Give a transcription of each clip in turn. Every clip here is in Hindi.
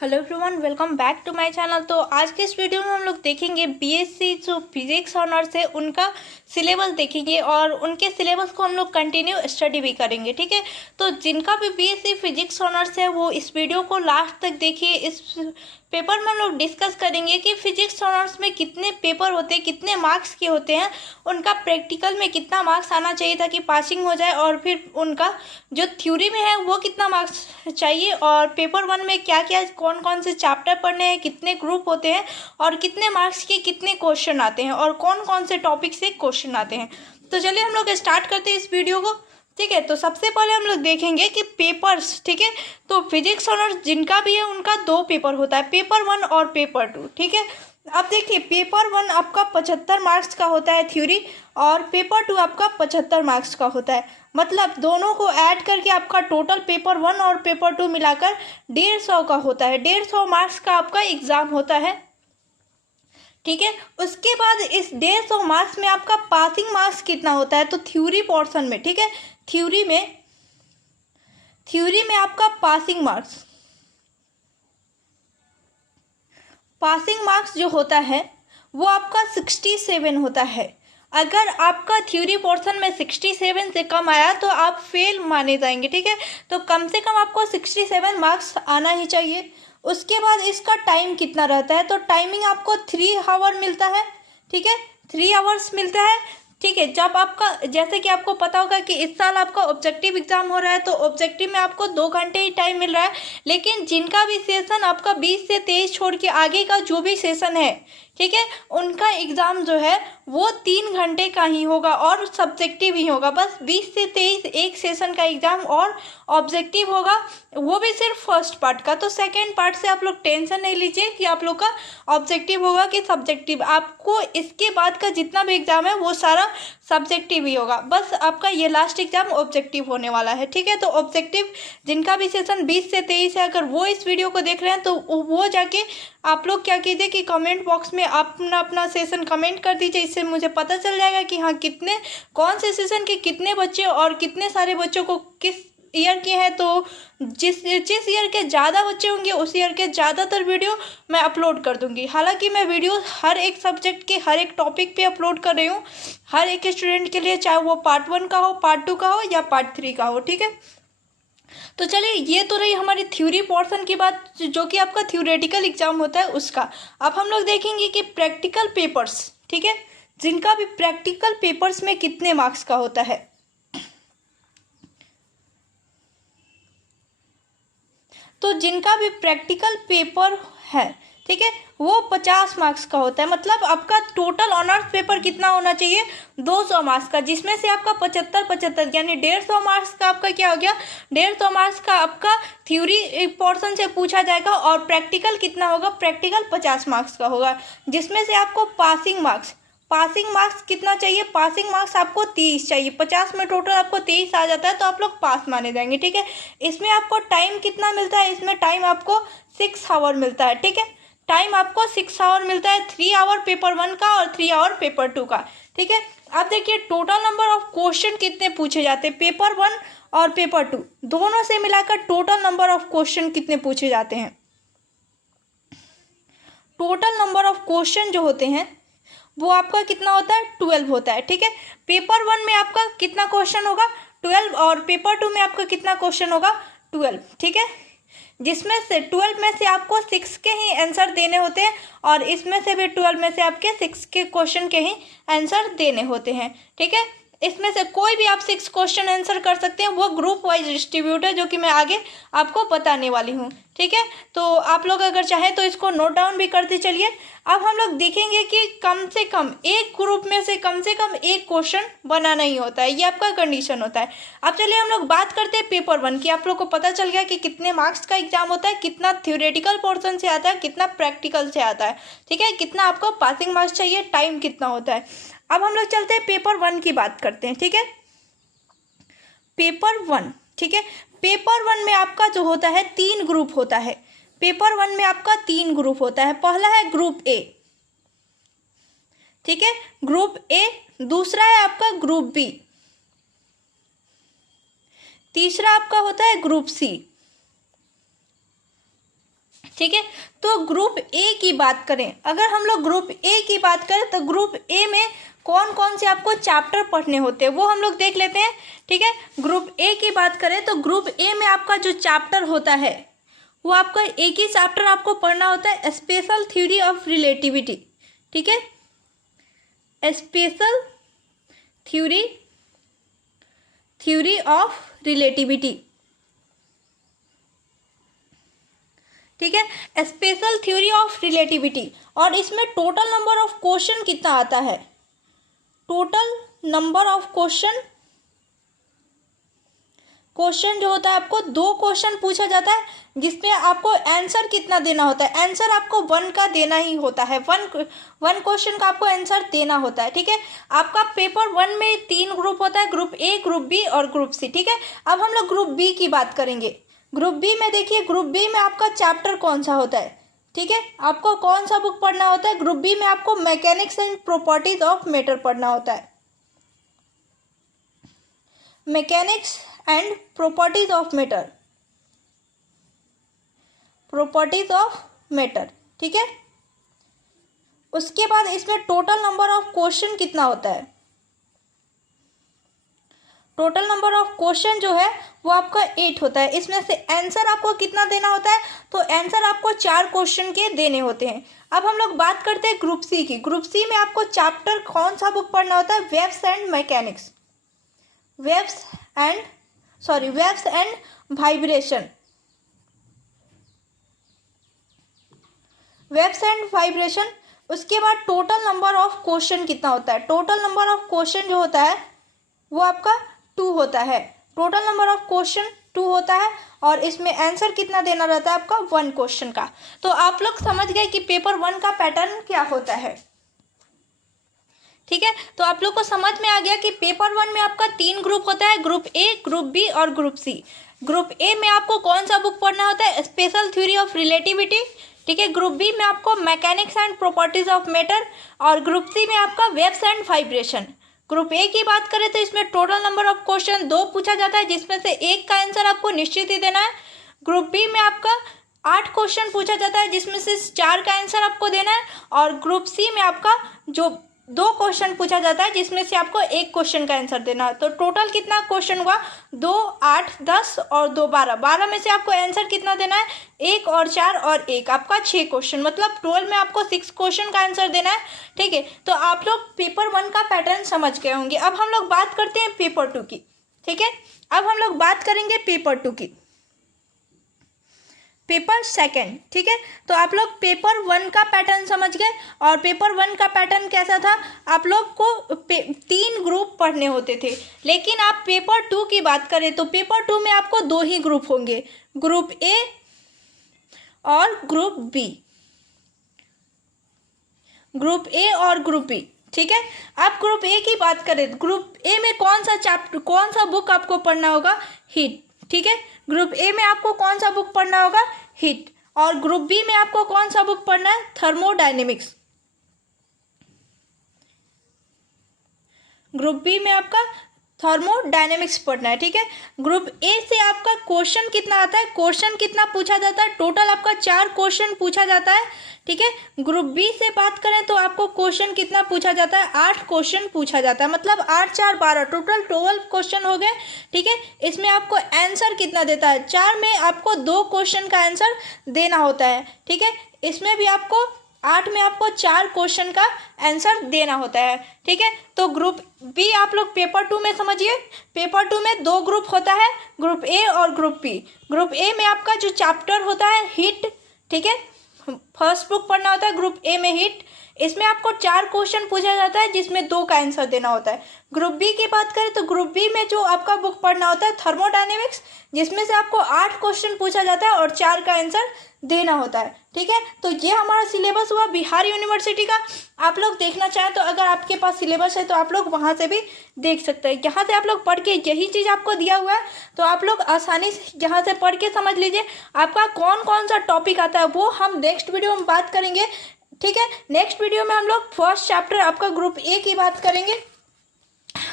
Hello everyone, welcome back to my channel. तो आज के इस वीडियो में हम लोग देखेंगे बीएससी जो फिजिक्स ऑनर्स है उनका सिलेबस देखेंगे और उनके सिलेबस को हम लोग कंटिन्यू स्टडी भी करेंगे। ठीक है, तो जिनका भी बीएससी फिजिक्स ऑनर्स है वो इस वीडियो को लास्ट तक देखिए। इस पेपर में हम लोग डिस्कस करेंगे कि फिजिक्स ऑनर्स में कितने पेपर होते हैं, कितने मार्क्स के होते हैं, उनका प्रैक्टिकल में कितना मार्क्स आना चाहिए ताकि पासिंग हो जाए, और फिर उनका जो थ्योरी में है वो कितना मार्क्स चाहिए, और पेपर वन में क्या क्या कौन कौन से चैप्टर पढ़ने हैं, कितने ग्रुप होते हैं, और कितने मार्क्स के कितने क्वेश्चन आते हैं, और कौन कौन से टॉपिक से क्वेश्चन आते हैं। तो चलिए हम लोग स्टार्ट करते हैं इस वीडियो को। ठीक है, तो सबसे पहले हम लोग देखेंगे कि पेपर्स। ठीक है, तो फिजिक्स ऑनर्स जिनका भी है उनका दो पेपर होता है, पेपर वन और पेपर टू। ठीक है, अब देखिए पेपर वन आपका 75 मार्क्स का होता है थ्योरी, और पेपर टू आपका 75 मार्क्स का होता है। मतलब दोनों को ऐड करके आपका टोटल पेपर वन और पेपर टू मिलाकर 150 का होता है। 150 मार्क्स का आपका एग्जाम होता है। ठीक है, उसके बाद इस 150 मार्क्स में आपका पासिंग मार्क्स कितना होता है, तो थ्योरी पोर्शन में। ठीक है, थ्योरी में आपका पासिंग मार्क्स जो होता है वो आपका 67 होता है। अगर आपका थ्योरी पोर्शन में 67 से कम आया तो आप फेल माने जाएंगे। ठीक है, तो कम से कम आपको 67 मार्क्स आना ही चाहिए। उसके बाद इसका टाइम कितना रहता है, तो टाइमिंग आपको 3 आवर मिलता है। ठीक है, 3 आवर्स मिलता है। ठीक है, जब आपका जैसे कि आपको पता होगा कि इस साल आपका ऑब्जेक्टिव एग्जाम हो रहा है, तो ऑब्जेक्टिव में आपको 2 घंटे ही टाइम मिल रहा है। लेकिन जिनका भी सेशन आपका 20 से 23 छोड़ के आगे का जो भी सेशन है, ठीक है, उनका एग्ज़ाम जो है वो 3 घंटे का ही होगा और सब्जेक्टिव ही होगा। बस 20 से 23 एक सेशन का एग्ज़ाम और ऑब्जेक्टिव होगा, वो भी सिर्फ फर्स्ट पार्ट का। तो सेकेंड पार्ट से आप लोग टेंशन नहीं लीजिए कि आप लोग का ऑब्जेक्टिव होगा कि सब्जेक्टिव। आपको इसके बाद का जितना भी एग्ज़ाम है वो सारा सब्जेक्टिव ही होगा। बस आपका ये लास्ट एग्जाम ऑब्जेक्टिव होने वाला है। ठीक है, तो ऑब्जेक्टिव जिनका भी सेशन 20 से 23 है, अगर वो इस वीडियो को देख रहे हैं तो वो जाके आप लोग क्या कीजिए कि कमेंट बॉक्स में अपना अपना सेशन कमेंट कर दीजिए। इससे मुझे पता चल जाएगा कि हाँ कितने कौन से सेशन के कितने बच्चे और कितने सारे बच्चों को किस ईयर के हैं। तो जिस जिस ईयर के ज़्यादा बच्चे होंगे उस ईयर के ज़्यादातर वीडियो मैं अपलोड कर दूंगी। हालांकि मैं वीडियो हर एक सब्जेक्ट के हर एक टॉपिक पे अपलोड कर रही हूँ, हर एक स्टूडेंट के लिए, चाहे वो पार्ट 1 का हो, पार्ट 2 का हो या पार्ट 3 का हो। ठीक है, तो चलिए ये तो रही हमारी थ्योरी पोर्शन की बात, जो कि आपका थ्योरेटिकल एग्जाम होता है उसका। अब हम लोग देखेंगे कि प्रैक्टिकल पेपर्स। ठीक है, जिनका भी प्रैक्टिकल पेपर्स में कितने मार्क्स का होता है। तो जिनका भी प्रैक्टिकल पेपर है, ठीक है, वो 50 मार्क्स का होता है। मतलब आपका टोटल ऑनर्स पेपर कितना होना चाहिए, 200 मार्क्स का, जिसमें से आपका 75 यानी 150 मार्क्स का आपका क्या हो गया, 150 मार्क्स का आपका थ्योरी पोर्शन से पूछा जाएगा, और प्रैक्टिकल कितना होगा, प्रैक्टिकल 50 मार्क्स का होगा, जिसमें से आपको पासिंग मार्क्स कितना चाहिए, पासिंग मार्क्स आपको 30 चाहिए। 50 में टोटल आपको 23 आ जाता है तो आप लोग पास माने जाएंगे। ठीक है, इसमें आपको टाइम कितना मिलता है, इसमें टाइम आपको 6 आवर मिलता है। ठीक है, टाइम आपको 6 आवर मिलता है, 3 आवर पेपर 1 का और 3 आवर पेपर 2 का। ठीक है, अब देखिए टोटल नंबर ऑफ क्वेश्चन कितने पूछे जाते हैं, पेपर 1 और पेपर 2 दोनों से मिलाकर टोटल नंबर ऑफ क्वेश्चन कितने पूछे जाते हैं। टोटल नंबर ऑफ क्वेश्चन जो होते हैं वो आपका कितना होता है, 12 होता है। ठीक है, पेपर 1 में आपका कितना क्वेश्चन होगा, 12, और पेपर 2 में आपका कितना क्वेश्चन होगा, 12। ठीक है, जिसमें से 12 में से आपको 6 के ही आंसर देने होते हैं, और इसमें से भी 12 में से आपके 6 के क्वेश्चन के ही आंसर देने होते हैं। ठीक है, इसमें से कोई भी आप 6 क्वेश्चन आंसर कर सकते हैं, वो ग्रुप वाइज डिस्ट्रीब्यूट है, जो कि मैं आगे आपको बताने वाली हूँ। ठीक है, तो आप लोग अगर चाहें तो इसको नोट डाउन भी करते चलिए। अब हम लोग देखेंगे कि कम से कम एक ग्रुप में से कम एक क्वेश्चन बनाना ही होता है, ये आपका कंडीशन होता है। अब चलिए हम लोग बात करते हैं पेपर 1 की। आप लोग को पता चल गया कि कितने मार्क्स का एग्जाम होता है, कितना थ्योरेटिकल पोर्शन से आता है, कितना प्रैक्टिकल से आता है। ठीक है, कितना आपको पासिंग मार्क्स चाहिए, टाइम कितना होता है। अब हम लोग चलते हैं पेपर 1 की बात करते हैं। ठीक है, पेपर 1। ठीक है, पेपर 1 में आपका जो होता है 3 ग्रुप होता है। पेपर 1 में आपका 3 ग्रुप होता है। पहला है ग्रुप ए, ठीक है, ग्रुप ए। दूसरा है आपका ग्रुप बी। तीसरा आपका होता है ग्रुप सी। ठीक है। तो ग्रुप ए की बात करें, अगर हम लोग ग्रुप ए की बात करें तो ग्रुप ए में कौन कौन से आपको चैप्टर पढ़ने होते हैं वो हम लोग देख लेते हैं। ठीक है, ग्रुप ए की बात करें तो ग्रुप ए में आपका जो चैप्टर होता है वो आपका एक ही चैप्टर आपको पढ़ना होता है, स्पेशल थ्योरी ऑफ रिलेटिविटी। ठीक है, स्पेशल थ्योरी ऑफ रिलेटिविटी। ठीक है, स्पेशल थ्योरी ऑफ रिलेटिविटी। और इसमें टोटल नंबर ऑफ क्वेश्चन कितना आता है, टोटल नंबर ऑफ क्वेश्चन जो होता है आपको 2 क्वेश्चन पूछा जाता है, जिसमें आपको आंसर कितना देना होता है, आंसर आपको 1 का देना ही होता है, वन क्वेश्चन का आपको आंसर देना होता है। ठीक है, आपका पेपर 1 में 3 ग्रुप होता है, ग्रुप ए, ग्रुप बी और ग्रुप सी। ठीक है, अब हम लोग ग्रुप बी की बात करेंगे। ग्रुप बी में देखिए, ग्रुप बी में आपका चैप्टर कौन सा होता है। ठीक है, आपको कौन सा बुक पढ़ना होता है, ग्रुप बी में आपको mechanics and properties of matter पढ़ना होता है, mechanics and properties of matter. ठीक है, उसके बाद इसमें टोटल नंबर ऑफ क्वेश्चन कितना होता है, टोटल नंबर ऑफ क्वेश्चन जो है वो आपका 8 होता है। इसमें से आंसर आपको कितना देना होता है, तो आंसर आपको 4 क्वेश्चन के देने होते हैं। अब हम लोग बात करते हैं ग्रुप सी की। ग्रुप सी में आपको चैप्टर कौन सा बुक पढ़ना होता है, waves and mechanics, waves and vibration, waves and vibration. उसके बाद टोटल नंबर ऑफ क्वेश्चन कितना होता है, टोटल नंबर ऑफ क्वेश्चन जो होता है वो आपका 2 होता है, टोटल नंबर ऑफ क्वेश्चन 2 होता है। और इसमें आंसर कितना देना रहता है आपका 1 क्वेश्चन का। तो आप लोग समझ गए कि पेपर 1 का पैटर्न क्या होता है। ठीक है, तो आप लोग को समझ में आ गया कि पेपर 1 में आपका 3 ग्रुप होता है, ग्रुप ए, ग्रुप बी और ग्रुप सी। ग्रुप ए में आपको कौन सा बुक पढ़ना होता है, स्पेशल थ्योरी ऑफ रिलेटिविटी। ठीक है, ग्रुप बी में आपको mechanics and properties of matter और ग्रुप सी में आपका waves and vibration. Group A की बात करें तो इसमें टोटल नंबर ऑफ क्वेश्चन 2 पूछा जाता है, जिसमें से 1 का आंसर आपको निश्चित ही देना है। ग्रुप बी में आपका 8 क्वेश्चन पूछा जाता है, जिसमें से 4 का आंसर आपको देना है। और ग्रुप सी में आपका जो 2 क्वेश्चन पूछा जाता है, जिसमें से आपको 1 क्वेश्चन का आंसर देना है। तो टोटल कितना क्वेश्चन हुआ, 2, 8, 10 और 2, 12। 12 में से आपको आंसर कितना देना है, 1 और 4 और 1, आपका 6 क्वेश्चन, मतलब 12 में आपको 6 क्वेश्चन का आंसर देना है। ठीक है, तो आप लोग पेपर 1 का पैटर्न समझ गए होंगे। अब हम लोग बात करते हैं पेपर 2 की। ठीक है, अब हम लोग बात करेंगे पेपर 2 की, पेपर 2। ठीक है, तो आप लोग पेपर 1 का पैटर्न समझ गए। और पेपर 1 का पैटर्न कैसा था, आप लोग को 3 ग्रुप पढ़ने होते थे। लेकिन आप पेपर 2 की बात करें तो पेपर 2 में आपको 2 ही ग्रुप होंगे, ग्रुप ए और ग्रुप बी, ग्रुप ए और ग्रुप बी। ठीक है, आप ग्रुप ए की बात करें, ग्रुप ए में कौन सा बुक आपको पढ़ना होगा, हीट। ठीक है, ग्रुप ए में आपको कौन सा बुक पढ़ना होगा, हीट। और ग्रुप बी में आपको कौन सा बुक पढ़ना है, थर्मोडायनेमिक्स। ग्रुप बी में आपका थर्मोडायनेमिक्स पढ़ना है। ठीक है, ग्रुप ए से आपका क्वेश्चन कितना आता है, क्वेश्चन कितना पूछा जाता है, टोटल आपका 4 क्वेश्चन पूछा जाता है। ठीक है, ग्रुप बी से बात करें तो आपको क्वेश्चन कितना पूछा जाता है, 8 क्वेश्चन पूछा जाता है, मतलब 8, 4, 12, टोटल 12 क्वेश्चन हो गए। ठीक है, इसमें आपको आंसर कितना देता है, 4 में आपको 2 क्वेश्चन का आंसर देना होता है। ठीक है, इसमें भी आपको 8 में आपको 4 क्वेश्चन का आंसर देना होता है। ठीक है, तो ग्रुप बी आप लोग पेपर 2 में समझिए, पेपर 2 में 2 ग्रुप होता है, ग्रुप ए और ग्रुप बी। ग्रुप ए में आपका जो चैप्टर होता है हीट। ठीक है, फर्स्ट बुक पढ़ना होता है ग्रुप ए में हीट। इसमें आपको 4 क्वेश्चन पूछा जाता है, जिसमें 2 का आंसर देना होता है। ग्रुप बी की बात करें तो ग्रुप बी में जो आपका बुक पढ़ना होता है थर्मोडायनेमिक्स, जिसमें से आपको 8 क्वेश्चन पूछा जाता है और 4 का आंसर देना होता है। ठीक है, तो ये हमारा सिलेबस हुआ बिहार यूनिवर्सिटी का। आप लोग देखना चाहें तो अगर आपके पास सिलेबस है तो आप लोग वहाँ से भी देख सकते हैं। यहाँ से आप लोग पढ़ के यही चीज़ आपको दिया हुआ है, तो आप लोग आसानी से यहाँ से पढ़ के समझ लीजिए। आपका कौन कौन सा टॉपिक आता है वो हम नेक्स्ट वीडियो में बात करेंगे। ठीक है, नेक्स्ट वीडियो में हम लोग फर्स्ट चैप्टर आपका ग्रुप ए की बात करेंगे।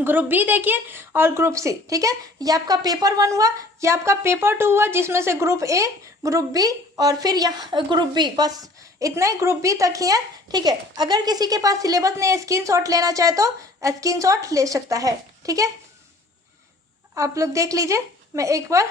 ग्रुप बी देखिए और ग्रुप सी, ठीक है। ये आपका पेपर 1 हुआ, ये आपका पेपर 2 हुआ, जिसमें से ग्रुप ए, ग्रुप बी और फिर यहाँ ग्रुप बी, बस इतना ही ग्रुप बी तक ही है, ठीक है। अगर किसी के पास सिलेबस नहीं है, स्क्रीनशॉट लेना चाहे तो स्क्रीनशॉट ले सकता है, ठीक है। आप लोग देख लीजिए, मैं एक बार,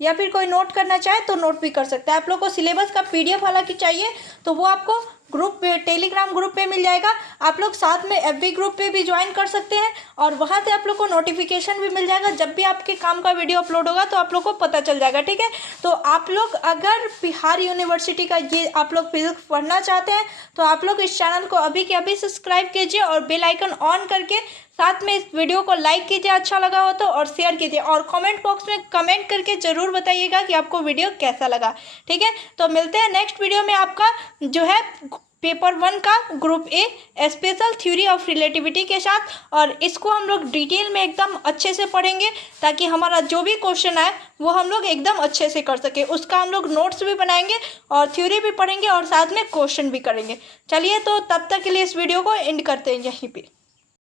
या फिर कोई नोट करना चाहे तो नोट भी कर सकता है। आप लोग को सिलेबस का PDF हालांकि चाहिए तो वो आपको ग्रुप पे, टेलीग्राम ग्रुप पे मिल जाएगा। आप लोग साथ में FB ग्रुप पे भी ज्वाइन कर सकते हैं और वहाँ से आप लोग को नोटिफिकेशन भी मिल जाएगा। जब भी आपके काम का वीडियो अपलोड होगा तो आप लोग को पता चल जाएगा, ठीक है। तो आप लोग अगर बिहार यूनिवर्सिटी का ये आप लोग फिजिक्स पढ़ना चाहते हैं तो आप लोग इस चैनल को अभी के अभी सब्सक्राइब कीजिए और बेल आइकन ऑन करके साथ में इस वीडियो को लाइक कीजिए अच्छा लगा हो तो, और शेयर कीजिए, और कमेंट बॉक्स में कमेंट करके ज़रूर बताइएगा कि आपको वीडियो कैसा लगा, ठीक है। तो मिलते हैं नेक्स्ट वीडियो में आपका जो है पेपर 1 का group A special theory of relativity के साथ, और इसको हम लोग डिटेल में एकदम अच्छे से पढ़ेंगे ताकि हमारा जो भी क्वेश्चन आए वो हम लोग एकदम अच्छे से कर सके। उसका हम लोग नोट्स भी बनाएंगे और थ्योरी भी पढ़ेंगे और साथ में क्वेश्चन भी करेंगे। चलिए तो तब तक के लिए इस वीडियो को एंड करते हैं यहीं पे।